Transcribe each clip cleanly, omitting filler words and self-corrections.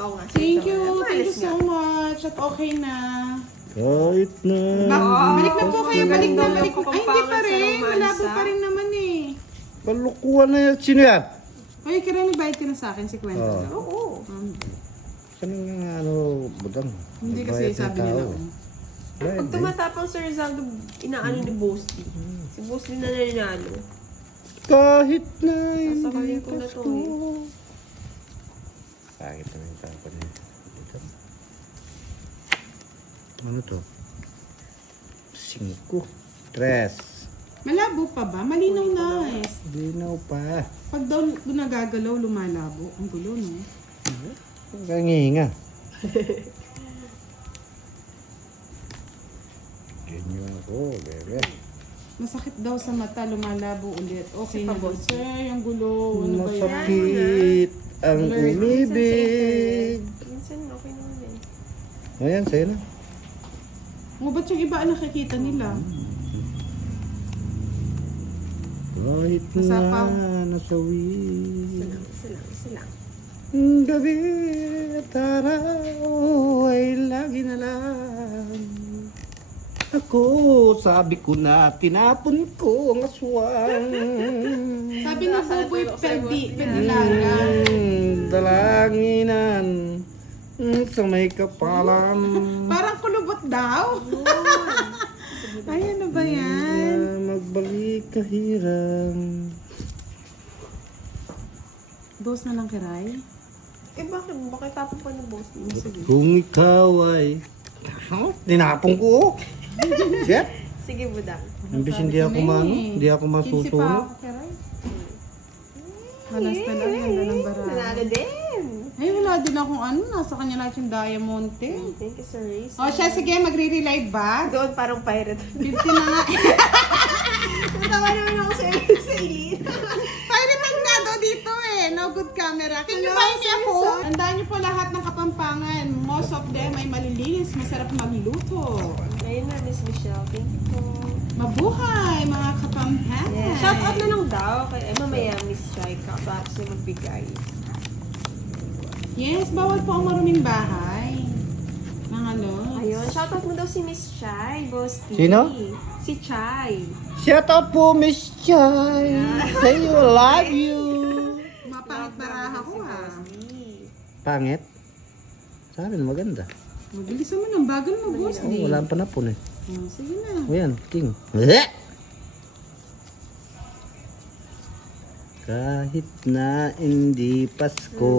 Oo nga. Thank you so much. At okay na. Kahit na. Balik na po kayo, balik na. Ay, hindi pa rin. Sa romansa. Malabo pa rin naman eh. Kalukuhan na yan. Sino yan? Uy, kaya nabahit ka na sa akin si Kwento. Oo. Saan nga budang? Hindi kasi sabi nila. Pag tumatapang si Rizaldo, inaano ni Boasty. Si Boasty na nanalo. Kahit na Sasakalin hindi ko na to Pasko. eh. Kahit na yung tapon niya. Ano to? 5. 3. Malabo pa ba? Malinaw na eh. Dinaw pa. Pag daw nagagalaw, lumalabo. Ang gulo, no? Kanginga. Ganyan ako, bebe. Masakit daw sa mata, lumalabo ulit. Okay na pa, daw, boss. sir. Yung gulo. Ano ba yan? Masakit ang umibig. Minsan okay naman eh. Ayan, sa'yo na. O, ba't yung iba ang nakikita nila? Kahit Masapaw. na nasawi. Isa lang. Ang gabi at araw ay lagi na lang. Ako, sabi ko na, tinapon ko ang aswang. Sabi ni Buboy, pedilagan. Dalanginan sa may kapalan. Parang kulubot daw. Ay, ano ba yan? Na magbalik kahirang. Dos na lang kiray? Eh bakit? Bakit tapon pa ni Boasty? Kung ikaw ay... Tinapon ko. Shit. Sige, Budang. Imbis hindi ako hindi ako 15 pa masusunod. ako kiray. Halas na lang, ganda ng bara. Nanalo din. Ay, wala din akong ano, nasa kanya lahat yung diamond eh. Thank you, Sir Ray. O siya, sige, magre-relive ba? Doon parang pirate. 50 na nga. Natawa naman ako sa Eileen. Pirating nga daw dito eh. No good camera. Can you Hello, buy me a phone? Susan. Tandaan niyo po lahat ng Kapampangan. Most of them ay malilinis, masarap magluto. Ayun na, Miss Michelle. Thank you po. Mabuhay, mga Kapampangan. Shout out na lang daw kay mamaya Miss Shaika para siya magbigay. Yes, bawal po ang maruming bahay. Mga lods. Ayun, shout out mo daw si Miss Chai, Boasty. Sino? Si Chai. Shout out po, Miss Chai. Say you love you. Mapangit baraha ko ha. Pangit? Sa amin maganda. Mabilis naman ang bagal mo, boss. Oh, wala pa na po eh. Oh, sige na. O yan, king. Kahit na hindi Pasko.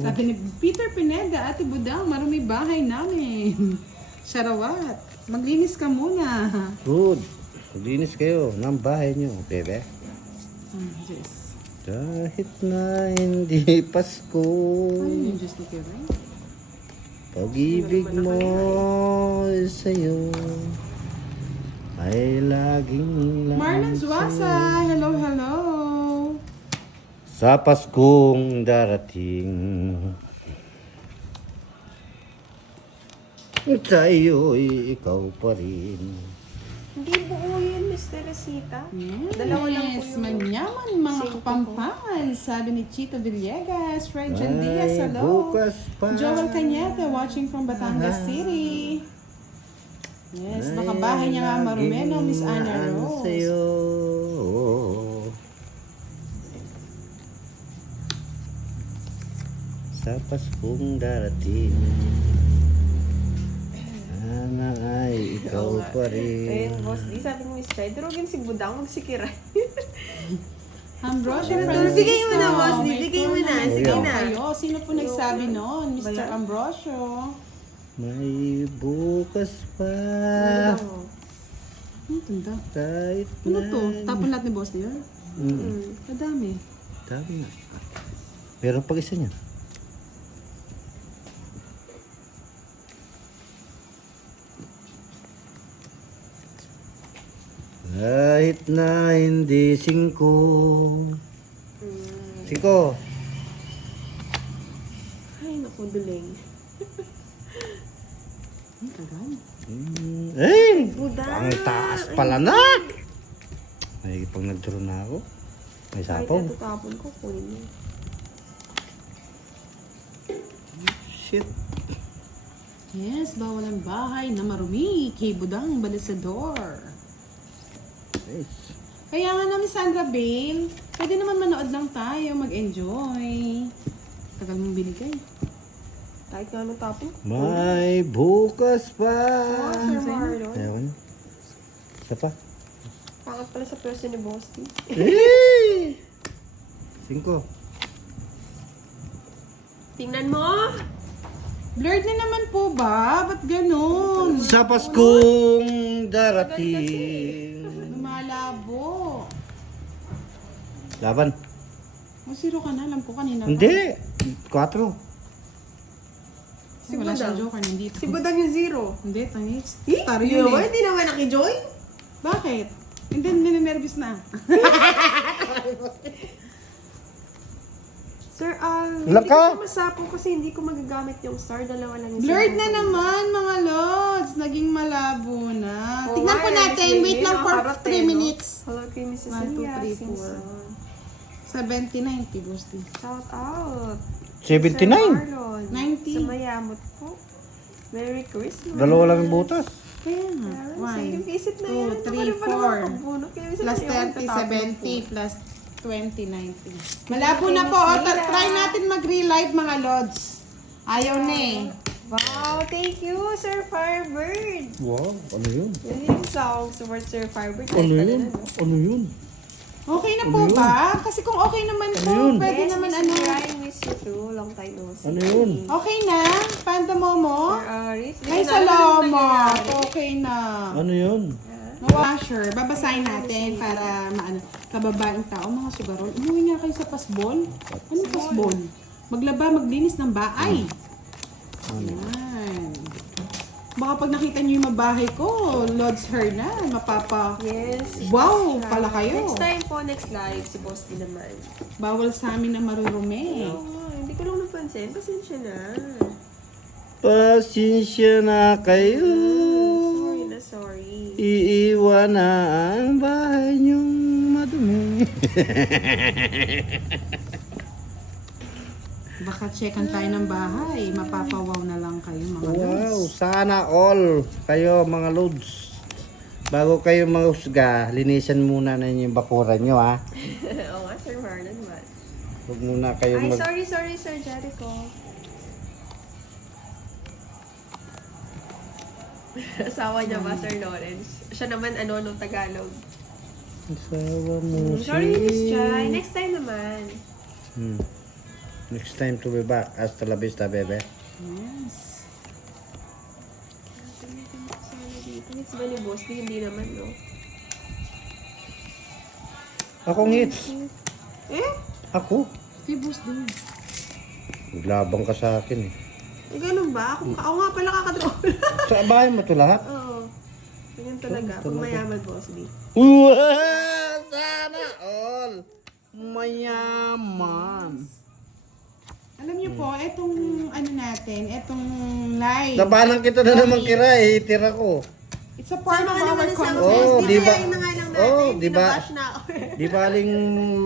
Sabi ni Peter Pineda, Ate Budang, marumi bahay namin. Sarawat, maglinis ka muna. Good. Maglinis kayo ng bahay nyo, bebe. Yes. Kahit na hindi Pasko. Ay, yung Diyos ni Kiray. Pag-ibig mo sa'yo ay laging Marlon Zuasa, hello, hello. sa Paskong darating. Sa'yo'y ikaw pa rin. Hindi buo yun, Miss Teresita. Yes, Dalawa lang po yung manyaman mga singko ko. Kapampangan, sabi ni Chito Villegas, Regine Ay, Diaz, hello. bukas pa. Joel Cañete, watching from Batangas City. Yes, baka bahay niya nga marumeno, Miss Ana Rose. Sa'yo. Sa Paskong darating. Sana ay ikaw pa rin. Ayun, Boss D, sabi ni Miss Chai, durugin si Budang, magsikiray. Ambrosio Bigay Francisco. mo na, Boss D. may Bigay mo na. phone Sige number na. kayo. Sino po nagsabi noon? Mr. Wala. Ambrosio. May bukas pa. Ano tanda? Kahit Ano na. to? Tapon lahat ni boss niya? Madami. Tama. Meron pag isa niya. Kahit na hindi 5. 5. Ay, naku, duling. Ang tagal. Eh! Budang! Ang taas pala na! Ay, pag nag-draw na ako, may Kahit sapaw. natutapon ko, kunin mo. shit. Yes, bawal ang bahay na marumi. Kay Budang Balisador. Yes. Kaya nga namin Sandra Bale, pwede naman manood lang tayo, mag-enjoy. Tagal mong binigay. Kahit nga anong topping. May bukas pa. Sir Marlon. Ayun. Isa pa. Pangat pala sa pwesto ni Boss D. Eh! 5. Tingnan mo! Blurred na naman po ba? Ba't ganun? Sa Paskong darating. Lumalabo. Laban. O, 0 ka na. Alam ko kanina. Hindi. 4. Si wala siyang joker nandito. Si Budang yung 0. Hindi, tangis. Eh? Taro Yun, yun eh. hindi naman nakijoin. Bakit? Hindi, ninenervous na. Sir, Wala hindi ka? ko siya masapo kasi hindi ko magagamit yung star. Dalawa lang yung Blurred star. na naman, mga lods. Naging malabo na. Oo Tingnan nga, po natin. Miss Wait Lily, lang for nakaharap 3 no? minutes. Hello kay Mrs. 1, 2, Elia 3, 4. Simpson. 70, 90, Bosti. Shout out. 79. Sir Marlon. 90. Sa Mayamot po. Merry Christmas. Dalawa lang yung butas. Kaya nga. Sige, 1, isip na 2, yan. 3, 4. Plus 30, 70, plus 20, 90. Malabo na po. O, try natin mag-relive, mga lods. Ayaw na eh. Wow, thank you, Sir Firebird. Wow, ano yun? Yan yung song towards Sir Firebird. Ano yun? Ano yun? Okay na po ba? Kasi kung okay naman po, yun? pwede Yes, naman Miss ano. Mira, I miss you too. Long time no see. Ano yun? Okay na? Panda Momo? Sir Aris. Ay, salamat. Okay na. Ano yun? Washer. Babasahin natin para maano. Kababaeng tao, mga sugarol. Umuwi nga kayo sa pasbol. Ano pasbol? Maglaba, maglinis ng bahay. Ayan. Baka pag nakita niyo yung mabahay ko, Lods Hernan, mapapa... Yes. Wow, pala kayo. Next time po, next live, si Boss din naman. Bawal sa amin na marurumi. Oo nga, hindi ko lang napansin. Pasensya na. Pasensya na kayo. Sorry na, sorry. Iiwan na ang bahay niyong madumi. Baka checkan tayo ng bahay. Mapapawaw na lang kayo, mga Wow, Lods. sana all kayo mga lods. Bago kayo mahusga, linisan muna na yung bakuran nyo ha. Oo nga, Sir Marlon, what? Huwag muna kayo Ay, mag... sorry, Sir Jericho. Asawa niya ba, Sir Lawrence? Siya naman, no Tagalog. Asawa mo Sorry, Miss Jai. Next time naman. Next time to be back. Hasta la vista, bebe. Yes. Hits ba ni Boss? Hindi naman, no? Akong hits. Eh? Ako? Hey, boss din. Naglabang ka sa akin eh. Eh, ganun ba? Ako nga pala kakadraw. Sa bahay mo to lahat? Oo. Ganyan talaga. Pag mayaman, Boss D. Wow! Sana all! Mayaman. Alam niyo po, etong ano natin, etong live. Labanan kita na naman kira eh. Tira ko. It's a part of Sama ka naman our ng isang content. Oh, Boss D. di ba? Kaya na nga lang natin. Oh, di ba? Binabash na ako. Di baling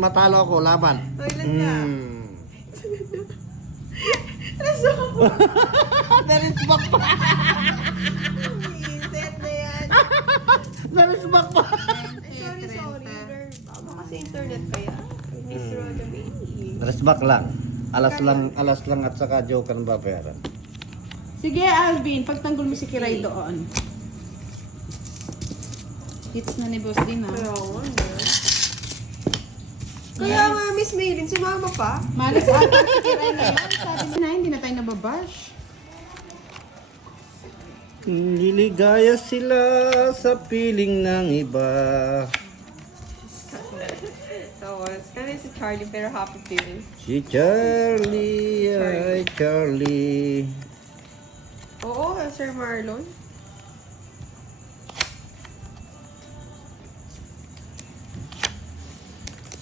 matalo ako, laban. O, ilan ka? Nasa ako. Narisbak pa! Set na yan. Narisbak pa! Ay, sorry, girl. Baka sa internet kaya. Miss Roda Baby. Narisbak lang. Alas lang at saka joker ng babayaran. Sige, Alvin, pagtanggol mo si Kiray doon. Hits na ni Boss din, ha? Kaya nga, Kaya nga, Miss Maylin, si Mama pa. Malas ata si Kiray na yan. Sabi na, hindi na tayo nababash. Niligaya sila sa piling ng iba. Tapos, kami si Charlie pero happy feeling. Si Charlie, ay Charlie. Oo, Sir Marlon.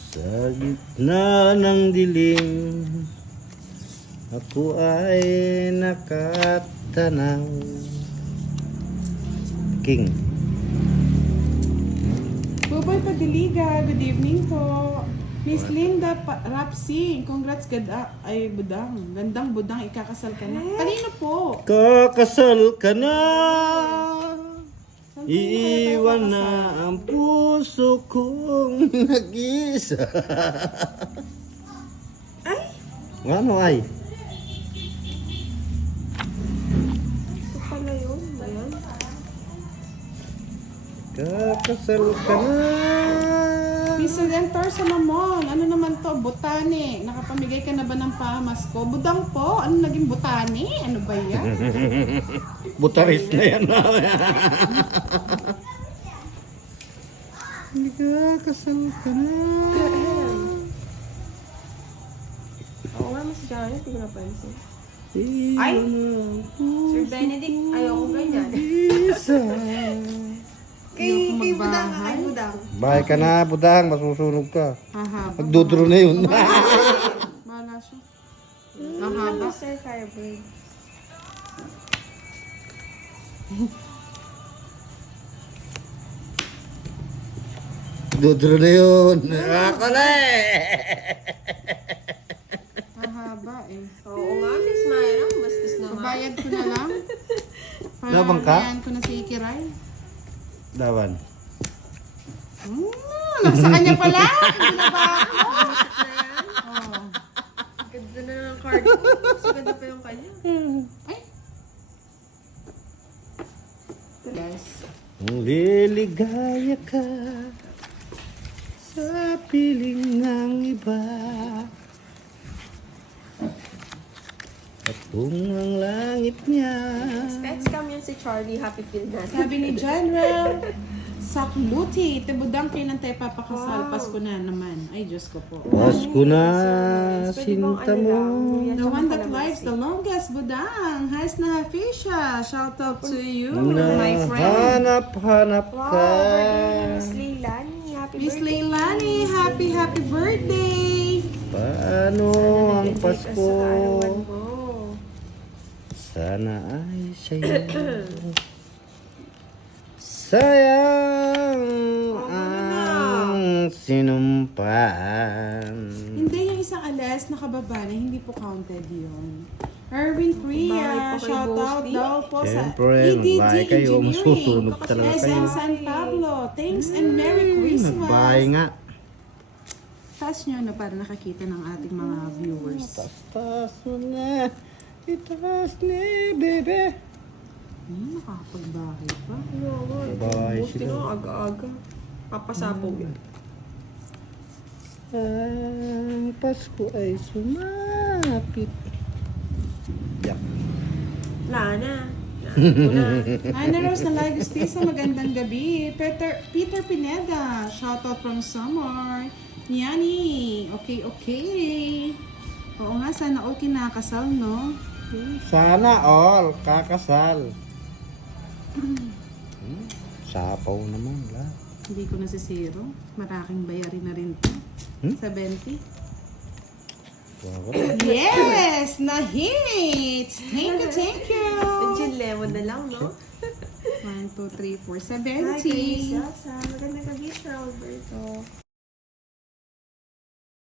Sa gitna ng dilim, ako ay nakatanaw. King. Buboy Padiliga, good evening po. Miss Linda Rapsi, congrats ay budang. Gandang budang, ikakasal ka na. Kanino po? Kakasal ka na. Iiwan na ang puso kong nag-isa. Ay! Ano ay? Ito pala yun. Ayan. Kakasal ka na. Miss Senator sa Mamon, ano naman to? Botani. Nakapamigay ka na ba ng pamasko? Budang po, ano naging botani? Ano ba yan? Butaris na yan. Kakasal ka na. Oo nga, Miss Janet. Hindi ko napansin. Iiwan Ay! na ang puso Sir Benedict, ayoko ganyan. isa. Ayoko Kay Budang ka, magbahay. kay Budang. Bahay ka na, budang. Masusunog ka. Ahaba. Magdudro na yun. Bahala siya. Ahaba. Sir Firebird. Magdudro na yun. Ako na eh. Ahaba eh. Oo nga, Miss Myra. Bastos naman. Pabayad ko na lang. Labang ka? Pabayaan ko na si Ikiray. Laban. Nasa kanya pala. Hindi na ba ako? Oh. Ganda na ng card ko. Mas ganda pa yung kanya. Ay. Yes. Liligaya ka sa piling ng iba. At kung ang langit niya Let's come yun si Charlie. Happy feel natin. Sabi ni General Sakluti, tibudang kailan tayo papakasal? Pasko na naman. Ay, Diyos ko po. Pasko na, Pwede bang sinta ano mo. lang, Luya, The tsaka one that kalamansi. lives the longest, Budang. Has na Hafisha. Shout out to you, Na my friend. hanap-hanap Wow, ka. birthday ni Miss Leilani. Happy Miss birthday. Leilani, happy Paano birthday! ang Nag-invite ka Pasko? sa kaarawan mo. Sana ay sa'yo. Sayang ang sinumpan. Hindi yung isang alas na kababa na hindi po counted yun. Erwin Priya, Bakit po kay shout out Boasty? daw po sa Siyempre, EDD magbahay kayo, Engineering. masusunog talaga SM kayo. San Pablo, thanks and Merry Christmas. Nagbahay nga. Taas nyo na para nakakita ng ating mga viewers. Taas mo na. Itaas ni bebe. Nakakapagbahay pa. Bahay Boosting sila. ako aga-aga. Papasapog yun. Ang Pasko ay sumapit. Yak. Wala na. Wala na. Ana Rose na Lagustisa, magandang gabi. Peter Pineda, shout out from Samar. Yani, okay. Oo nga, sana all kinakasal, no? Sana all kakasal. Sapaw naman lahat. Hindi ko nasisiro. Maraking bayarin na rin to. 70. Wow. Yes! Na-hits! Thank you! Gin lemon na lang, no? 1, 2, 3, 4, Hi, 70. Grace. Yasa. Maganda ka, Gisha, Alberto.